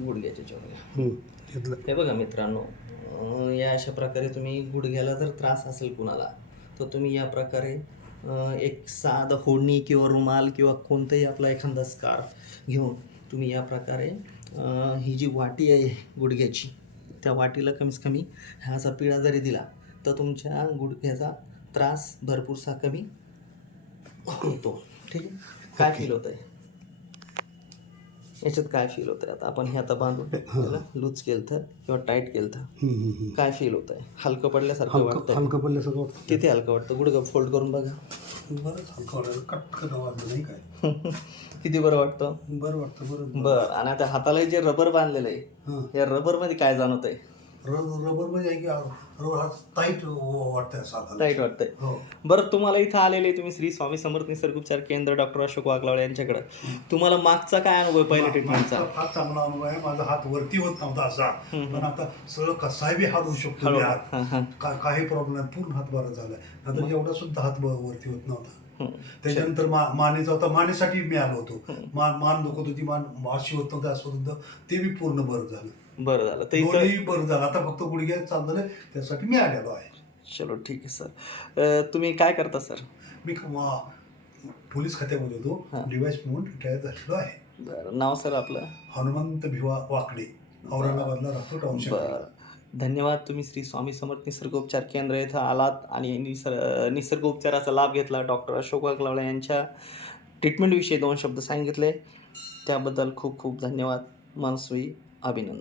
गुडघ्याच्या चोळ्या हं, घेतलं. हे बघा मित्रांनो या अशा प्रकारे तुम्ही गुडघ्याला जर त्रास असेल कुणाला तर तुम्ही या प्रकारे एक साधं फोडणी किंवा रुमाल किंवा कोणतंही आपला एखादा स्कार्फ घेऊन तुम्ही या प्रकारे ही जी वाटी आहे गुडघ्याची त्या वाटीला कमीत कमी ह्या असा पिळा जरी दिला तर तुमच्या गुडघ्याचा त्रास भरपूरसा कमी होतो. ठीक आहे? काय फील होत आहे याच्यात काय फील होत आहे आता आपण हे आता बांधून त्याला लूज केलं तर किंवा टाईट केलं तर. काय फील होत आहे हलकं पडल्यासारखं वाटतंय. हलकं पडल्यासारखं वाटतं किती हलकं वाटतं? गुडघं फोल्ड करून बघा. बरंच हलकं वाटायला कटकन वाजलं नाही काय? किती बरं वाटतं? बरं वाटतं बरं बरं. आणि आता हाताला जे रबर बांधलेलं आहे हां. या रबरमध्ये काय जाणवत आहे रबर म्हणजे आहे की रबर टाईट वाटतंय साधा टाईट वाटतंय. हो. बरं तुम्हाला इथं आलेले तुम्ही श्री स्वामी समर्थ निसर्गोपचार केंद्र डॉक्टर अशोक वाघलावळे यांच्याकडे. तुम्हाला मागचा काय अनुभव पहिल्या ट्रीटमेंटचा फार चांगला अनुभव आहे. माझा हात वरती होत नव्हता असा. पण आता सरळ कसाही बी हात होऊ शकतो मी हात का- काही प्रॉब्लेम नाही. पूर्ण हात बरा झालाय. आता एवढा सुद्धा हात ब- वरती होत नव्हता. त्याच्यानंतर मा मानेचा होता. मानेसाठी मी आलो होतो. मान मान दुखत होती. मान अशी होत नव्हतं असं होत ते बी पूर्ण बरं झालं. बरं झालं. तर इथं दोन्ही बरं झालं. आता फक्त गुडघे चाललं त्यासाठी मी आलेलो आहे. चलो ठीक आहे सर तुम्ही काय करता सर मी पोलीस खात्यामध्ये. होतो. डिवाइस म्हणून रिटायर झालेलो आहे. बरं. नाव सर आपलं? हनुमंत भिवा वाकडे. औरंगाबादला राहतो टाउनशिप धन्यवाद. तुम्ही श्री स्वामी समर्थ निसर्गोपचार केंद्र इथं आलात आणि निसर्ग निसर्गोपचाराचा लाभ घेतला डॉक्टर अशोक वाघलावळे यांच्या ट्रीटमेंटविषयी दोन शब्द सांगितले. त्याबद्दल खूप खूप धन्यवाद. मनस्वी अभिनंदन.